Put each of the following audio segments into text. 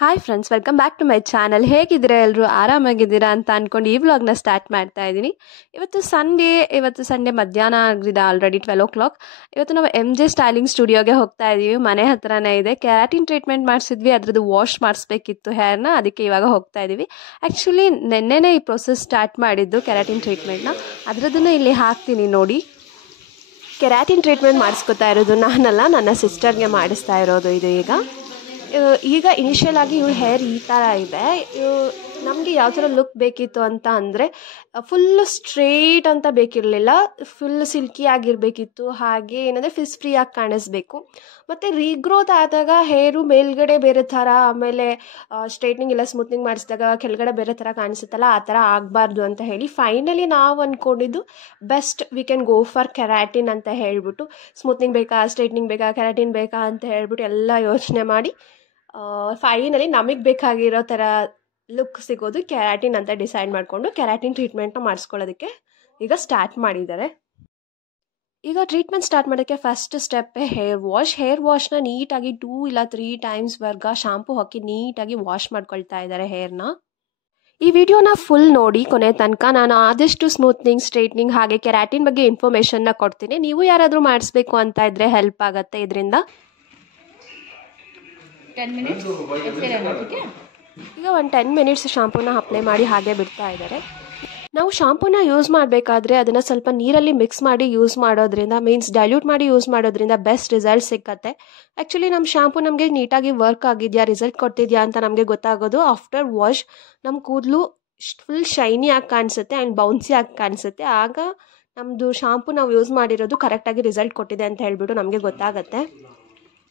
Hi friends, welcome back to my channel. ಹೇಗಿದ್ದೀರಾ ಎಲ್ಲರೂ? ಆರಾಮಾಗಿದ್ದೀರಾ ಅಂತ ಅಂದ್ಕೊಂಡು ಈ ವ್ಲಾಗ್ನ ಸ್ಟಾರ್ಟ್ ಮಾಡ್ತಾ ಇದ್ದೀನಿ. ಇವತ್ತು ಸಂಡೇ ಮಧ್ಯಾಹ್ನ ಆಗಿದೆ, ಆಲ್ರೆಡಿ 12 o'clock. ಇವತ್ತು ನಾವು MJ ಸ್ಟೈಲಿಂಗ್ ಸ್ಟುಡಿಯೋಗೆ ಹೋಗ್ತಾ ಇದ್ದೀವಿ. ಮನೆ ಹತ್ರನೇ ಇದೆ. ಕೆರಾಟಿನ್ ಟ್ರೀಟ್ಮೆಂಟ್ ಮಾಡಿಸಿದ್ವಿ, ಅದ್ರದ್ದು ವಾಶ್ ಮಾಡಿಸ್ಬೇಕಿತ್ತು ಹೇರ್ನ, ಅದಕ್ಕೆ ಇವಾಗ ಹೋಗ್ತಾ ಇದ್ದೀವಿ. ಆ್ಯಕ್ಚುಲಿ ನೆನ್ನೆನೇ ಈ ಪ್ರೊಸೆಸ್ ಸ್ಟಾರ್ಟ್ ಮಾಡಿದ್ದು ಕೆರಾಟಿನ್ ಟ್ರೀಟ್ಮೆಂಟ್ನ. ಅದರದ್ದನ್ನು ಇಲ್ಲಿ ಹಾಕ್ತೀನಿ ನೋಡಿ. ಕೆರಾಟಿನ್ ಟ್ರೀಟ್ಮೆಂಟ್ ಮಾಡಿಸ್ಕೊತಾ ಇರೋದು ನಾನಲ್ಲ, ನನ್ನ ಸಿಸ್ಟರ್ಗೆ ಮಾಡಿಸ್ತಾ ಇರೋದು ಇದು. ಈಗ ಇನಿಷಿಯಲ್ ಆಗಿ ಇವಳ ಹೇರ್ ಈ ಥರ ಇದೆ. ನಮಗೆ ಯಾವ ಥರ ಲುಕ್ ಬೇಕಿತ್ತು ಅಂತ ಅಂದರೆ, ಫುಲ್ಲು ಸ್ಟ್ರೇಟ್ ಅಂತ ಬೇಕಿರಲಿಲ್ಲ, ಫುಲ್ ಸಿಲ್ಕಿ ಆಗಿರಬೇಕಿತ್ತು. ಹಾಗೆ ಏನಂದರೆ ಫ್ರೀಯಾಗಿ ಕಾಣಿಸ್ಬೇಕು. ಮತ್ತು ರೀಗ್ರೋತ್ ಆದಾಗ ಹೇರು ಮೇಲ್ಗಡೆ ಬೇರೆ ಥರ, ಆಮೇಲೆ ಸ್ಟ್ರೈಟ್ನಿಂಗ್ ಇಲ್ಲ ಸ್ಮೂತ್ನಿಂಗ್ ಮಾಡಿಸಿದಾಗ ಕೆಳಗಡೆ ಬೇರೆ ಥರ ಕಾಣಿಸುತ್ತಲ್ಲ, ಆ ಥರ ಆಗಬಾರ್ದು ಅಂತ ಹೇಳಿ ಫೈನಲಿ ನಾವು ಅಂದ್ಕೊಂಡಿದ್ದು best we can go for keratin ಅಂತ ಹೇಳಿಬಿಟ್ಟು. ಸ್ಮೂತ್ನಿಂಗ್ ಬೇಕಾ, ಸ್ಟ್ರೈಟ್ನಿಂಗ್ ಬೇಕಾ, ಕೆರಾಟಿನ್ ಬೇಕಾ ಅಂತ ಹೇಳ್ಬಿಟ್ಟು ಎಲ್ಲ ಯೋಚನೆ ಮಾಡಿ ಫೈನಲಿ ನಮಗೆ ಬೇಕಾಗಿರೋ ಥರ ಲುಕ್ ಸಿಗೋದು ಕೆರಾಟಿನ್ ಅಂತ ಡಿಸೈಡ್ ಮಾಡಿಕೊಂಡು ಕೆರಾಟಿನ್ ಟ್ರೀಟ್ಮೆಂಟ್ನ ಮಾಡಿಸ್ಕೊಳ್ಳೋದಕ್ಕೆ ಈಗ ಸ್ಟಾರ್ಟ್ ಮಾಡಿದ್ದಾರೆ. ಈಗ ಟ್ರೀಟ್ಮೆಂಟ್ ಸ್ಟಾರ್ಟ್ ಮಾಡೋಕ್ಕೆ ಫಸ್ಟ್ ಸ್ಟೆಪ್ಪೇ ಹೇರ್ ವಾಶ್ನ ನೀಟಾಗಿ 2 ಇಲ್ಲ 3 times ಶಾಂಪು ಹಾಕಿ ನೀಟಾಗಿ ವಾಶ್ ಮಾಡ್ಕೊಳ್ತಾ ಇದ್ದಾರೆ ಹೇರ್ನ. ಈ ವಿಡಿಯೋನ ಫುಲ್ ನೋಡಿ ಕೊನೆ ತನಕ. ನಾನು ಆದಷ್ಟು ಸ್ಮೂತ್ನಿಂಗ್, ಸ್ಟ್ರೈಟ್ನಿಂಗ್ ಹಾಗೆ ಕೆರಾಟಿನ್ ಬಗ್ಗೆ ಇನ್ಫಾರ್ಮೇಷನ್ನ ಕೊಡ್ತೀನಿ. ನೀವು ಯಾರಾದರೂ ಮಾಡಿಸ್ಬೇಕು ಅಂತ ಇದ್ರೆ ಹೆಲ್ಪ್ ಆಗುತ್ತೆ ಇದರಿಂದ. 10 minutes ಈಗ ಒಂದು 10 minutes ಶಾಂಪೂನ ಅಪ್ಲೈ ಮಾಡಿ ಹಾಗೆ ಬಿಡ್ತಾ ಇದ್ದಾರೆ. ನಾವು ಶಾಂಪೂನ ಯೂಸ್ ಮಾಡಬೇಕಾದ್ರೆ ಅದನ್ನು ಸ್ವಲ್ಪ ನೀರಲ್ಲಿ ಮಿಕ್ಸ್ ಮಾಡಿ ಯೂಸ್ ಮಾಡೋದ್ರಿಂದ, ಡೈಲ್ಯೂಟ್ ಮಾಡಿ ಯೂಸ್ ಮಾಡೋದ್ರಿಂದ ಬೆಸ್ಟ್ ರಿಸಲ್ಟ್ ಸಿಕ್ಕತ್ತೆ. ಆ್ಯಕ್ಚುಲಿ ನಮ್ಮ ಶಾಂಪೂ ನಮಗೆ ನೀಟಾಗಿ ವರ್ಕ್ ಆಗಿದೆಯಾ, ರಿಸಲ್ಟ್ ಕೊಟ್ಟಿದೆಯಾ ಅಂತ ನಮಗೆ ಗೊತ್ತಾಗೋದು ಆಫ್ಟರ್ ವಾಶ್. ನಮ್ಮ ಕೂದಲು ಫುಲ್ ಶೈನಿ ಆಗಿ ಕಾಣಿಸುತ್ತೆ ಆ್ಯಂಡ್ ಬೌನ್ಸಿ ಆಗಿ ಕಾಣಿಸುತ್ತೆ. ಆಗ ನಮ್ಮದು ಶಾಂಪೂ ನಾವು ಯೂಸ್ ಮಾಡಿರೋದು ಕರೆಕ್ಟಾಗಿ ರಿಸಲ್ಟ್ ಕೊಟ್ಟಿದೆ ಅಂತ ಹೇಳ್ಬಿಟ್ಟು ನಮಗೆ ಗೊತ್ತಾಗುತ್ತೆ.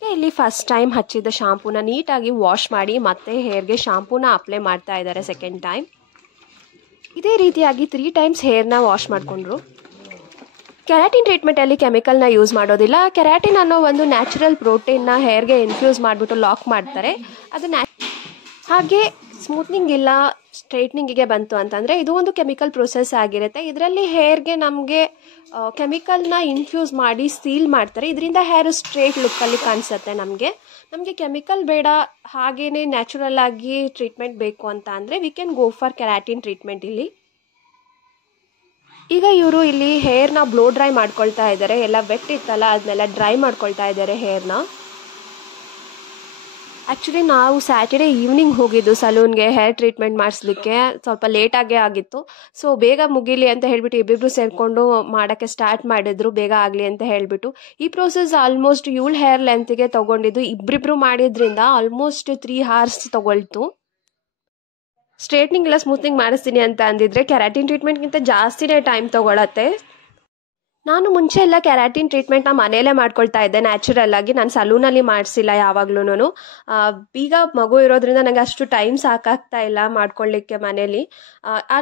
ಇಲ್ಲಿ ಫಸ್ಟ್ ಟೈಮ್ ಹಚ್ಚಿದ ಶಾಂಪೂನ ನೀಟಾಗಿ ವಾಶ್ ಮಾಡಿ ಮತ್ತೆ ಹೇರ್ಗೆ ಶಾಂಪೂನ ಅಪ್ಲೈ ಮಾಡ್ತಾ ಇದ್ದಾರೆ ಸೆಕೆಂಡ್ ಟೈಮ್. ಇದೇ ರೀತಿಯಾಗಿ 3 times ಹೇರ್ನ ವಾಶ್ ಮಾಡಿಕೊಂಡ್ರು. ಕೆರಾಟಿನ್ ಟ್ರೀಟ್ಮೆಂಟಲ್ಲಿ ಕೆಮಿಕಲ್ನ ಯೂಸ್ ಮಾಡೋದಿಲ್ಲ. ಕೆರಾಟಿನ್ ಅನ್ನೋ ಒಂದು ನ್ಯಾಚುರಲ್ ಪ್ರೋಟೀನ್ನ ಹೇರ್ಗೆ ಇನ್ಫ್ಯೂಸ್ ಮಾಡಿಬಿಟ್ಟು ಲಾಕ್ ಮಾಡ್ತಾರೆ. ಅದು ಹಾಗೆ ಸ್ಮೂತ್ನಿಂಗ್ ಇಲ್ಲ ಸ್ಟ್ರೈಟ್ನಿಂಗಿಗೆ ಬಂತು ಅಂತಂದರೆ ಇದು ಒಂದು ಕೆಮಿಕಲ್ ಪ್ರೊಸೆಸ್ ಆಗಿರುತ್ತೆ. ಇದರಲ್ಲಿ ಹೇರ್ಗೆ ನಮಗೆ ಕೆಮಿಕಲ್ನ ಇನ್ಫ್ಯೂಸ್ ಮಾಡಿ ಸೀಲ್ ಮಾಡ್ತಾರೆ. ಇದರಿಂದ ಹೇರ್ ಸ್ಟ್ರೇಟ್ ಲುಕ್ಕಲ್ಲಿ ಕಾಣಿಸುತ್ತೆ. ನಮಗೆ ಕೆಮಿಕಲ್ ಬೇಡ, ಹಾಗೇ ನ್ಯಾಚುರಲ್ ಆಗಿ ಟ್ರೀಟ್ಮೆಂಟ್ ಬೇಕು ಅಂತ ಅಂದರೆ V can go for keratin treatment. ಈಗ ಇವರು ಇಲ್ಲಿ ಹೇರ್ನ ಬ್ಲೋ ಡ್ರೈ ಮಾಡ್ಕೊಳ್ತಾ ಇದ್ದಾರೆ. ಎಲ್ಲ ವೆಟ್ ಇತ್ತಲ್ಲ ಅದನ್ನೆಲ್ಲ ಡ್ರೈ ಮಾಡ್ಕೊಳ್ತಾ ಇದ್ದಾರೆ ಹೇರ್ನ. ಆ್ಯಕ್ಚುಲಿ ನಾವು ಸ್ಯಾಟರ್ಡೇ ಈವ್ನಿಂಗ್ ಹೋಗಿದ್ದು ಸಲೂನ್ಗೆ ಹೇರ್ ಟ್ರೀಟ್ಮೆಂಟ್ ಮಾಡಿಸ್ಲಿಕ್ಕೆ. ಸ್ವಲ್ಪ ಲೇಟಾಗೇ ಆಗಿತ್ತು. ಸೊ ಬೇಗ ಮುಗೀಲಿ ಅಂತ ಹೇಳಿಬಿಟ್ಟು ಇಬ್ಬಿಬ್ರು ಸೇರಿಕೊಂಡು ಮಾಡೋಕ್ಕೆ ಸ್ಟಾರ್ಟ್ ಮಾಡಿದ್ರು, ಬೇಗ ಆಗಲಿ ಅಂತ ಹೇಳಿಬಿಟ್ಟು. ಈ ಪ್ರೋಸೆಸ್ ಆಲ್ಮೋಸ್ಟ್ ಇವಳ ಹೇರ್ ಲೆಂತಿಗೆ ತೊಗೊಂಡಿದ್ದು ಇಬ್ಬರಿಬ್ರು ಮಾಡಿದ್ರಿಂದ ಆಲ್ಮೋಸ್ಟ್ 3 hours ತೊಗೊಳ್ತು. ಸ್ಟ್ರೇಟ್ನಿಂಗ್ ಇಲ್ಲ ಸ್ಮೂತ್ನಿಂಗ್ ಮಾಡಿಸ್ತೀನಿ ಅಂತ ಅಂದಿದ್ರೆ ಕೆರಾಟಿನ್ ಟ್ರೀಟ್ಮೆಂಟ್ಗಿಂತ ಜಾಸ್ತಿನೇ ಟೈಮ್ ತೊಗೊಳತ್ತೆ. ನಾನು ಮುಂಚೆ ಎಲ್ಲ ಕೆರಾಟಿನ್ ಟ್ರೀಟ್ಮೆಂಟ್ನ ಮನೆಯಲ್ಲೇ ಮಾಡ್ಕೊಳ್ತಾ ಇದ್ದೆ ನ್ಯಾಚುರಲ್ ಆಗಿ. ನಾನು ಸಲೂನಲ್ಲಿ ಮಾಡಿಸಿಲ್ಲ ಯಾವಾಗ್ಲೂ. ಈಗ ಮಗು ಇರೋದ್ರಿಂದ ನನಗೆ ಅಷ್ಟು ಟೈಮ್ ಸಾಕಾಗ್ತಾ ಇಲ್ಲ ಮಾಡ್ಕೊಳ್ಳಿಕ್ಕೆ ಮನೇಲಿ.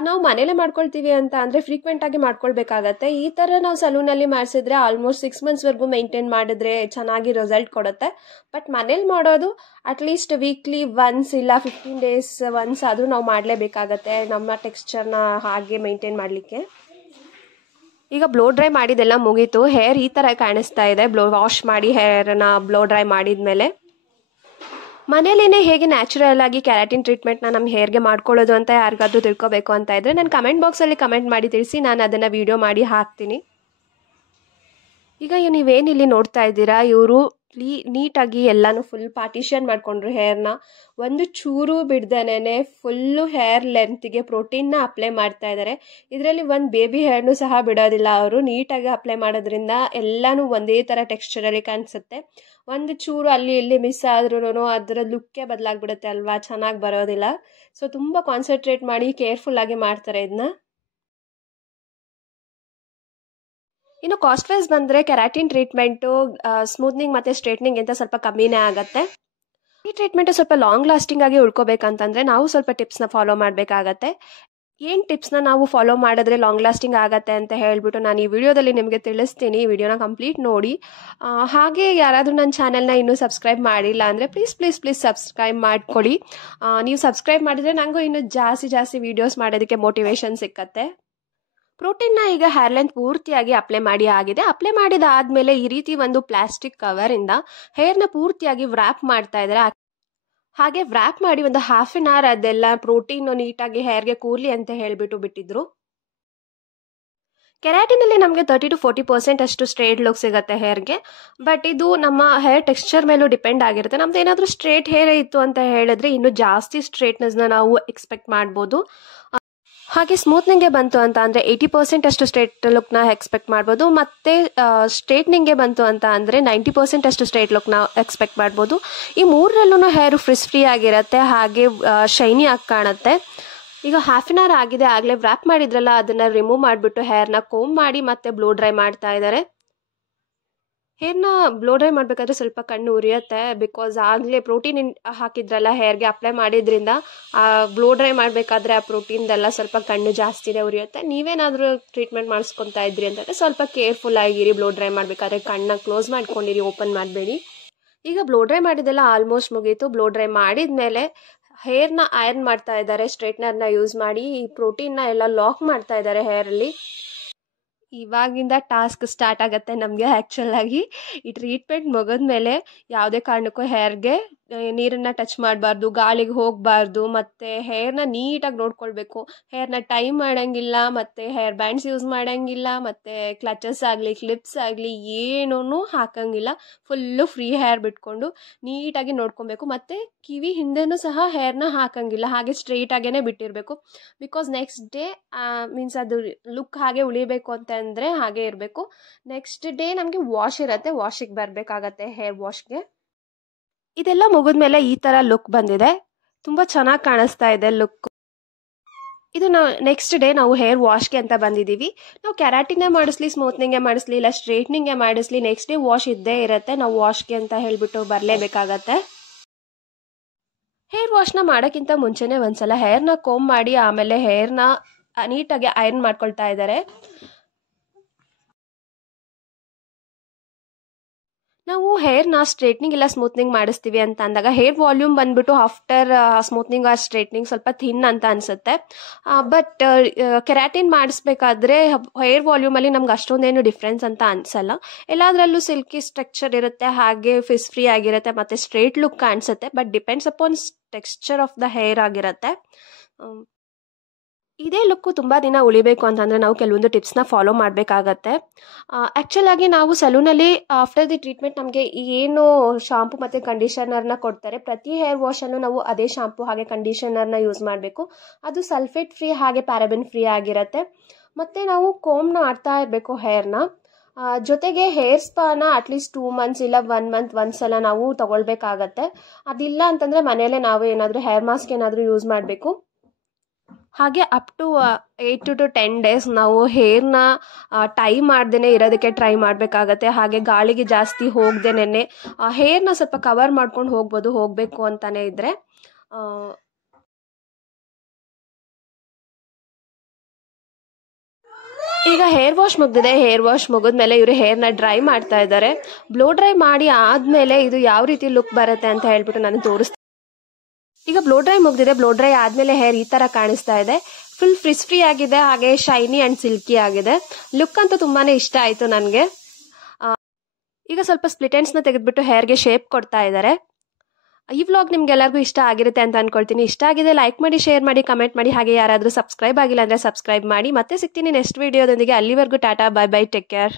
ನಾವು ಮನೇಲೇ ಮಾಡ್ಕೊಳ್ತೀವಿ ಅಂತ ಅಂದರೆ ಫ್ರೀಕ್ವೆಂಟಾಗಿ ಮಾಡ್ಕೊಳ್ಬೇಕಾಗತ್ತೆ. ಈ ಥರ ನಾವು ಸಲೂನಲ್ಲಿ ಮಾಡಿಸಿದ್ರೆ ಆಲ್ಮೋಸ್ಟ್ 6 monthsವರೆಗೂ ಮೇಂಟೈನ್ ಮಾಡಿದ್ರೆ ಚೆನ್ನಾಗಿ ರಿಸಲ್ಟ್ ಕೊಡುತ್ತೆ. ಬಟ್ ಮನೇಲಿ ಮಾಡೋದು ಅಟ್ಲೀಸ್ಟ್ ವೀಕ್ಲಿ ಒನ್ಸ್ ಇಲ್ಲ 15 days ಒನ್ಸ್ ಆದರೂ ನಾವು ಮಾಡಲೇಬೇಕಾಗತ್ತೆ ನಮ್ಮ ಟೆಕ್ಸ್ಚರ್ನ ಹಾಗೆ ಮೇಂಟೈನ್ ಮಾಡಲಿಕ್ಕೆ. ಈಗ ಬ್ಲೋ ಡ್ರೈ ಮಾಡಿದೆಲ್ಲ ಮುಗೀತು. ಹೇರ್ ಈ ಥರ ಕಾಣಿಸ್ತಾ ಇದೆ. ವಾಶ್ ಮಾಡಿ ಹೇರನ್ನ ಬ್ಲೋ ಡ್ರೈ ಮಾಡಿದ್ಮೇಲೆ ಮನೇಲೇ ಹೇಗೆ ನ್ಯಾಚುರಲ್ ಆಗಿ ಕೆರಾಟಿನ್ ಟ್ರೀಟ್ಮೆಂಟ್ನ ನಮ್ಮ ಹೇರ್ಗೆ ಮಾಡ್ಕೊಳ್ಳೋದು ಅಂತ ಯಾರಿಗಾದ್ರೂ ತಿಳ್ಕೊಬೇಕು ಅಂತ ಇದ್ದರೆ ನಾನು ಕಮೆಂಟ್ ಬಾಕ್ಸಲ್ಲಿ ಕಮೆಂಟ್ ಮಾಡಿ ತಿಳಿಸಿ, ನಾನು ಅದನ್ನು ವಿಡಿಯೋ ಮಾಡಿ ಹಾಕ್ತೀನಿ. ಈಗ ನೀವೇನಿಲ್ಲಿ ನೋಡ್ತಾ ಇದ್ದೀರಾ, ಇವರು ನೀಟಾಗಿ ಎಲ್ಲನೂ ಫುಲ್ ಪಾರ್ಟಿಷನ್ ಮಾಡಿಕೊಂಡ್ರು ಹೇರ್ನ. ಒಂದು ಚೂರು ಬಿಡ್ದೇನೆ ಫುಲ್ಲು ಹೇರ್ ಲೆಂತಿಗೆ ಪ್ರೋಟೀನ್ನ ಅಪ್ಲೈ ಮಾಡ್ತಾ ಇದ್ದಾರೆ. ಇದರಲ್ಲಿ ಒಂದು ಬೇಬಿ ಹೇರ್ನೂ ಸಹ ಬಿಡೋದಿಲ್ಲ ಅವರು. ನೀಟಾಗಿ ಅಪ್ಲೈ ಮಾಡೋದ್ರಿಂದ ಎಲ್ಲನೂ ಒಂದೇ ಥರ ಟೆಕ್ಸ್ಚರಲ್ಲಿ ಕಾಣಿಸುತ್ತೆ. ಒಂದು ಚೂರು ಅಲ್ಲಿ ಇಲ್ಲಿ ಮಿಸ್ ಆದ್ರೂ ಅದರ ಲುಕ್ಕೇ ಬದಲಾಗ್ಬಿಡುತ್ತೆ ಅಲ್ವಾ, ಚೆನ್ನಾಗಿ ಬರೋದಿಲ್ಲ. ಸೊ ತುಂಬ ಕಾನ್ಸಂಟ್ರೇಟ್ ಮಾಡಿ ಕೇರ್ಫುಲ್ಲಾಗಿ ಮಾಡ್ತಾರೆ ಇದನ್ನ. ಇನ್ನು ಕಾಸ್ಟ್ ವೈಸ್ ಬಂದರೆ ಕೆರಾಟಿನ್ ಟ್ರೀಟ್ಮೆಂಟು ಸ್ಮೂತ್ನಿಂಗ್ ಮತ್ತು ಸ್ಟ್ರೈಟ್ನಿಂಗ್ ಅಂತ ಸ್ವಲ್ಪ ಕಮ್ಮಿನೇ ಆಗುತ್ತೆ. ಈ ಟ್ರೀಟ್ಮೆಂಟು ಸ್ವಲ್ಪ ಲಾಂಗ್ ಲಾಸ್ಟಿಂಗ್ ಆಗಿ ಉಳ್ಕೋಬೇಕಂತಂದರೆ ನಾವು ಸ್ವಲ್ಪ ಟಿಪ್ಸ್ನ ಫಾಲೋ ಮಾಡಬೇಕಾಗತ್ತೆ. ಏನು ಟಿಪ್ಸ್ನ ನಾವು ಫಾಲೋ ಮಾಡಿದ್ರೆ ಲಾಂಗ್ ಲಾಸ್ಟಿಂಗ್ ಆಗುತ್ತೆ ಅಂತ ಹೇಳಿಬಿಟ್ಟು ನಾನು ಈ ವಿಡಿಯೋದಲ್ಲಿ ನಿಮಗೆ ತಿಳಿಸ್ತೀನಿ. ಈ ವಿಡಿಯೋನ ಕಂಪ್ಲೀಟ್ ನೋಡಿ. ಹಾಗೆ ಯಾರಾದರೂ ನನ್ನ ಚಾನಲ್ನ ಇನ್ನೂ ಸಬ್ಸ್ಕ್ರೈಬ್ ಮಾಡಿಲ್ಲ ಅಂದರೆ ಪ್ಲೀಸ್ ಸಬ್ಸ್ಕ್ರೈಬ್ ಮಾಡಿಕೊಡಿ. ನೀವು ಸಬ್ಸ್ಕ್ರೈಬ್ ಮಾಡಿದರೆ ನನಗೂ ಇನ್ನೂ ಜಾಸ್ತಿ ವೀಡಿಯೋಸ್ ಮಾಡೋದಕ್ಕೆ ಮೋಟಿವೇಶನ್ ಸಿಕ್ಕತ್ತೆ. ಪ್ರೋಟೀನ್ನ ಈಗ ಹೇರ್ ಲೆಂತ್ ಪೂರ್ತಿಯಾಗಿ ಅಪ್ಲೈ ಮಾಡಿ ಆಗಿದೆ. ಅಪ್ಲೈ ಮಾಡಿದಾದ್ಮೇಲೆ ಈ ರೀತಿ ಒಂದು ಪ್ಲಾಸ್ಟಿಕ್ ಕವರಿಂದ ಹೇರ್ನ ಪೂರ್ತಿಯಾಗಿ ವ್ರ್ಯಾಪ್ ಮಾಡ್ತಾ ಇದ್ದಾರೆ. ಹಾಗೆ ವ್ರ್ಯಾಪ್ ಮಾಡಿ ಒಂದು ಹಾಫ್ ಆನ್ ಅವರ್ ಅದೆಲ್ಲ ಪ್ರೋಟೀನ್ ನೀಟಾಗಿ ಹೇರ್ಗೆ ಕೂರ್ಲಿ ಅಂತ ಹೇಳಿಬಿಟ್ಟು ಬಿಟ್ಟಿದ್ರು. ಕೆರಾಟಿನಲ್ಲಿ ನಮಗೆ 30-40% ಅಷ್ಟು ಸ್ಟ್ರೇಟ್ ಲುಕ್ ಸಿಗುತ್ತೆ ಹೇರ್ಗೆ. ಬಟ್ ಇದು ನಮ್ಮ ಹೇರ್ ಟೆಕ್ಸ್ಚರ್ ಮೇಲೂ ಡಿಪೆಂಡ್ ಆಗಿರುತ್ತೆ. ನಮ್ದು ಏನಾದರೂ ಸ್ಟ್ರೇಟ್ ಹೇರ್ ಇತ್ತು ಅಂತ ಹೇಳಿದ್ರೆ ಇನ್ನೂ ಜಾಸ್ತಿ ಸ್ಟ್ರೇಟ್ನೆಸ್ನ ನಾವು ಎಕ್ಸ್ಪೆಕ್ಟ್ ಮಾಡ್ಬೋದು. ಹಾಗೆ ಸ್ಮೂತ್ನಿಂಗ್ಗೆ ಬಂತು ಅಂತ ಅಂದರೆ 80% ಅಷ್ಟು ಸ್ಟ್ರೇಟ್ ಲುಕ್ನ ಎಕ್ಸ್ಪೆಕ್ಟ್ ಮಾಡ್ಬೋದು. ಮತ್ತು ಸ್ಟ್ರೇಟ್ನಿಂಗ್ಗೆ ಬಂತು ಅಂತ ಅಂದರೆ 90% ಅಷ್ಟು ಸ್ಟ್ರೇಟ್ ಲುಕ್ನ ಎಕ್ಸ್ಪೆಕ್ಟ್ ಮಾಡ್ಬೋದು. ಈ ಮೂರರಲ್ಲೂ ಹೇರು ಫ್ರೀ ಆಗಿರುತ್ತೆ, ಹಾಗೆ ಶೈನಿ ಆಗಿ ಕಾಣುತ್ತೆ. ಈಗ ಹಾಫ್ ಆನ್ ಅವರ್ ಆಗಿದೆ, ಆಗಲೇ ವ್ರ್ಯಾಪ್ ಮಾಡಿದ್ರಲ್ಲ ಅದನ್ನು ರಿಮೂವ್ ಮಾಡಿಬಿಟ್ಟು ಹೇರ್ನ ಕೋಮ್ ಮಾಡಿ ಮತ್ತೆ ಬ್ಲೋ ಡ್ರೈ ಮಾಡ್ತಾ ಇದ್ದಾರೆ. ಹೇರ್ನ ಬ್ಲೋ ಡ್ರೈ ಮಾಡಬೇಕಾದ್ರೆ ಸ್ವಲ್ಪ ಕಣ್ಣು ಉರಿಯುತ್ತೆ, ಬಿಕಾಸ್ ಆಗಲೇ ಪ್ರೋಟೀನ್ ಹಾಕಿದ್ರಲ್ಲ ಹೇರ್ಗೆ ಅಪ್ಲೈ ಮಾಡಿದ್ರಿಂದ ಬ್ಲೋ ಡ್ರೈ ಮಾಡಬೇಕಾದ್ರೆ ಆ ಪ್ರೋಟೀನ್ದೆಲ್ಲ ಸ್ವಲ್ಪ ಕಣ್ಣು ಜಾಸ್ತಿನೇ ಉರಿಯುತ್ತೆ. ನೀವೇನಾದರೂ ಟ್ರೀಟ್ಮೆಂಟ್ ಮಾಡಿಸ್ಕೊತಾ ಇದ್ರಿ ಅಂತಂದರೆ ಸ್ವಲ್ಪ ಕೇರ್ಫುಲ್ ಆಗಿರಿ. ಬ್ಲೋ ಡ್ರೈ ಮಾಡಬೇಕಾದ್ರೆ ಕಣ್ಣನ್ನ ಕ್ಲೋಸ್ ಮಾಡ್ಕೊಂಡಿರಿ, ಓಪನ್ ಮಾಡಬೇಡಿ. ಈಗ ಬ್ಲೋ ಡ್ರೈ ಮಾಡಿದ್ದೆಲ್ಲ ಆಲ್ಮೋಸ್ಟ್ ಮುಗೀತು. ಬ್ಲೋ ಡ್ರೈ ಮಾಡಿದ ಮೇಲೆ ಹೇರ್ನ ಐರನ್ ಮಾಡ್ತಾ ಇದ್ದಾರೆ ಸ್ಟ್ರೈಟ್ನರ್ನ ಯೂಸ್ ಮಾಡಿ. ಈ ಪ್ರೋಟೀನ್ನ ಎಲ್ಲ ಲಾಕ್ ಮಾಡ್ತಾ ಇದ್ದಾರೆ ಹೇರಲ್ಲಿ. ಇವಾಗಿಂದ ಟಾಸ್ಕ್ ಸ್ಟಾರ್ಟ್ ಆಗುತ್ತೆ ನಮಗೆ. ಆ್ಯಕ್ಚುಲಾಗಿ ಈ ಟ್ರೀಟ್ಮೆಂಟ್ ಮುಗಿದ್ಮೇಲೆ ಯಾವುದೇ ಕಾರಣಕ್ಕೂ ಹೇರ್ಗೆ ನೀರನ್ನು ಟಚ್ ಮಾಡಬಾರ್ದು, ಗಾಳಿಗೆ ಹೋಗಬಾರ್ದು, ಮತ್ತು ಹೇರ್ನ ನೀಟಾಗಿ ನೋಡ್ಕೊಳ್ಬೇಕು. ಹೇರ್ನ ಟೈ ಮಾಡೋಂಗಿಲ್ಲ, ಮತ್ತು ಹೇರ್ ಬ್ಯಾಂಡ್ಸ್ ಯೂಸ್ ಮಾಡೋಂಗಿಲ್ಲ, ಮತ್ತು ಕ್ಲಚಸ್ ಆಗಲಿ ಕ್ಲಿಪ್ಸ್ ಆಗಲಿ ಏನೂ ಹಾಕೋಂಗಿಲ್ಲ. ಫುಲ್ಲು ಫ್ರೀ ಹೇರ್ ಬಿಟ್ಕೊಂಡು ನೀಟಾಗಿ ನೋಡ್ಕೊಬೇಕು. ಮತ್ತು ಕಿವಿ ಹಿಂದೆನೂ ಸಹ ಹೇರ್ನ ಹಾಕೋಂಗಿಲ್ಲ, ಹಾಗೆ ಸ್ಟ್ರೈಟಾಗೇ ಬಿಟ್ಟಿರಬೇಕು. ಬಿಕಾಸ್ ನೆಕ್ಸ್ಟ್ ಡೇ ಮೀನ್ಸ್ ಅದು ಲುಕ್ ಹಾಗೆ ಉಳಿಬೇಕು ಅಂತಂದರೆ ಹಾಗೆ ಇರಬೇಕು. ನೆಕ್ಸ್ಟ್ ಡೇ ನಮಗೆ ವಾಶ್ ಇರುತ್ತೆ, ವಾಶಿಗೆ ಬರಬೇಕಾಗತ್ತೆ ಹೇರ್ ವಾಶ್ಗೆ. ಇದೆಲ್ಲ ಮುಗಿದ್ಮೇಲೆ ಈ ಥರ ಲುಕ್ ಬಂದಿದೆ, ತುಂಬ ಚೆನ್ನಾಗಿ ಕಾಣಿಸ್ತಾ ಇದೆ ಲುಕ್. ಇದು ನಾವು ನೆಕ್ಸ್ಟ್ ಡೇ ನಾವು ಹೇರ್ ವಾಶ್ಗೆ ಅಂತ ಬಂದಿದ್ದೀವಿ. ನಾವು ಕೆರಾಟಿನೇ ಮಾಡಿಸ್ಲಿ, ಸ್ಮೂತ್ನಿಂಗೇ ಮಾಡಿಸ್ಲಿ, ಇಲ್ಲ ಸ್ಟ್ರೇಟ್ನಿಂಗೇ ಮಾಡಿಸ್ಲಿ, ನೆಕ್ಸ್ಟ್ ಡೇ ವಾಶ್ ಇದ್ದೇ ಇರುತ್ತೆ. ನಾವು ವಾಶ್ಗೆ ಅಂತ ಹೇಳಿಬಿಟ್ಟು ಬರಲೇಬೇಕಾಗತ್ತೆ. ಹೇರ್ ವಾಶ್ನ ಮಾಡೋಕ್ಕಿಂತ ಮುಂಚೆನೇ ಒಂದ್ಸಲ ಹೇರ್ನ ಕೋಮ್ ಮಾಡಿ ಆಮೇಲೆ ಹೇರ್ನ ನೀಟಾಗಿ ಐರನ್ ಮಾಡ್ಕೊಳ್ತಾ ಇದ್ದಾರೆ. ನಾವು ಹೇರ್ನ ಸ್ಟ್ರೇಟ್ನಿಂಗ್ ಇಲ್ಲ ಸ್ಮೂತ್ನಿಂಗ್ ಮಾಡಿಸ್ತೀವಿ ಅಂತ ಅಂದಾಗ ಹೇರ್ ವಾಲ್ಯೂಮ್ ಬಂದ್ಬಿಟ್ಟು ಆಫ್ಟರ್ ಸ್ಮೂತ್ನಿಂಗ್ ಆರ್ ಸ್ಟ್ರೇಟ್ನಿಂಗ್ ಸ್ವಲ್ಪ ಥಿನ್ ಅಂತ ಅನಿಸುತ್ತೆ. ಬಟ್ ಕೆರಾಟಿನ್ ಮಾಡಿಸ್ಬೇಕಾದ್ರೆ ಹೇರ್ ವಾಲ್ಯೂಮಲ್ಲಿ ನಮ್ಗೆ ಅಷ್ಟೊಂದೇನು ಡಿಫ್ರೆನ್ಸ್ ಅಂತ ಅನಿಸಲ್ಲ. ಎಲ್ಲದರಲ್ಲೂ ಸಿಲ್ಕಿ ಸ್ಟ್ರಕ್ಚರ್ ಇರುತ್ತೆ, ಹಾಗೆ ಫ್ರೀ ಆಗಿರುತ್ತೆ, ಮತ್ತು ಸ್ಟ್ರೇಟ್ ಲುಕ್ ಕಾಣಿಸುತ್ತೆ. But depends upon texture of the hair ಆಗಿರುತ್ತೆ. ಇದೇ ಲುಕ್ಕು ತುಂಬ ದಿನ ಉಳಿಬೇಕು ಅಂತಂದರೆ ನಾವು ಕೆಲವೊಂದು ಟಿಪ್ಸ್ನ ಫಾಲೋ ಮಾಡಬೇಕಾಗತ್ತೆ. ಆ್ಯಕ್ಚುಲಾಗಿ ನಾವು ಸಲೂನಲ್ಲಿ ಆಫ್ಟರ್ ದಿ ಟ್ರೀಟ್ಮೆಂಟ್ ನಮಗೆ ಏನು ಶಾಂಪು ಮತ್ತು ಕಂಡೀಷನರ್ನ ಕೊಡ್ತಾರೆ, ಪ್ರತಿ ಹೇರ್ ವಾಶಲ್ಲೂ ನಾವು ಅದೇ ಶಾಂಪು ಹಾಗೆ ಕಂಡೀಷನರ್ನ ಯೂಸ್ ಮಾಡಬೇಕು. ಅದು ಸಲ್ಫೇಟ್ ಫ್ರೀ ಹಾಗೆ ಪ್ಯಾರಾಬೆನ್ ಫ್ರೀ ಆಗಿರುತ್ತೆ. ಮತ್ತು ನಾವು ಕೋಮ್ನ ಆಡ್ತಾ ಇರಬೇಕು ಹೇರ್ನ. ಜೊತೆಗೆ ಹೇರ್ ಸ್ಪಾನ ಅಟ್ಲೀಸ್ಟ್ 2 months ಇಲ್ಲ 1 month ಒಂದ್ಸಲ ನಾವು ತೊಗೊಳ್ಬೇಕಾಗತ್ತೆ. ಅದಿಲ್ಲ ಅಂತಂದರೆ ಮನೆಯಲ್ಲೇ ನಾವು ಏನಾದರೂ ಹೇರ್ ಮಾಸ್ಕ್ ಏನಾದರೂ ಯೂಸ್ ಮಾಡಬೇಕು. ಹಾಗೆ ಅಪ್ ಟು 8 to 10 days ನಾವು ಹೇರ್ನ ಟೈ ಮಾಡ್ದೇ ಇರೋದಕ್ಕೆ ಟ್ರೈ ಮಾಡಬೇಕಾಗತ್ತೆ. ಹಾಗೆ ಗಾಳಿಗೆ ಜಾಸ್ತಿ ಹೋಗ್ದೇನೆ ಹೇರ್ನ ಸ್ವಲ್ಪ ಕವರ್ ಮಾಡ್ಕೊಂಡು ಹೋಗಬೇಕು ಅಂತಾನೆ ಇದ್ದರೆ. ಈಗ ಹೇರ್ ವಾಶ್ ಮುಗಿದಿದೆ. ಹೇರ್ ವಾಶ್ ಮುಗಿದ್ಮೇಲೆ ಇವರು ಹೇರ್ನ ಡ್ರೈ ಮಾಡ್ತಾ ಇದ್ದಾರೆ. ಬ್ಲೋ ಡ್ರೈ ಮಾಡಿ ಆದಮೇಲೆ ಇದು ಯಾವ ರೀತಿ ಲುಕ್ ಬರುತ್ತೆ ಅಂತ ಹೇಳ್ಬಿಟ್ಟು ನಾನು ತೋರಿಸ್ತೀನಿ. ಈಗ ಬ್ಲೋ ಡ್ರೈ ಮುಗಿದಿದೆ. ಬ್ಲೋ ಡ್ರೈ ಆದಮೇಲೆ ಹೇರ್ ಈ ಥರ ಕಾಣಿಸ್ತಾ ಇದೆ. ಫುಲ್ ಫ್ರೀ ಆಗಿದೆ, ಹಾಗೆ ಶೈನಿ ಆ್ಯಂಡ್ ಸಿಲ್ಕಿ ಆಗಿದೆ. ಲುಕ್ ಅಂತೂ ತುಂಬಾ ಇಷ್ಟ ಆಯಿತು ನನಗೆ. ಈಗ ಸ್ವಲ್ಪ ಸ್ಪ್ಲಿಟ್ ಎಂಡ್ಸ್ನ ತೆಗೆದುಬಿಟ್ಟು ಹೇರ್ಗೆ ಶೇಪ್ ಕೊಡ್ತಾ ಇದ್ದಾರೆ. ಈ ವ್ಲಾಗ್ ನಿಮ್ಗೆಲ್ಲರಿಗೂ ಇಷ್ಟ ಆಗಿರುತ್ತೆ ಅಂತ ಅನ್ಕೊಳ್ತೀನಿ. ಇಷ್ಟ ಆಗಿದೆ ಲೈಕ್ ಮಾಡಿ, ಶೇರ್ ಮಾಡಿ, ಕಮೆಂಟ್ ಮಾಡಿ. ಹಾಗೆ ಯಾರಾದರೂ ಸಬ್ಸ್ಕ್ರೈಬ್ ಆಗಿಲ್ಲ ಅಂದರೆ ಸಬ್ಸ್ಕ್ರೈಬ್ ಮಾಡಿ. ಮತ್ತೆ ಸಿಗ್ತೀನಿ ನೆಕ್ಸ್ಟ್ ವಿಡಿಯೋದೊಂದಿಗೆ. ಅಲ್ಲಿವರೆಗೂ Tata, bye bye, take care.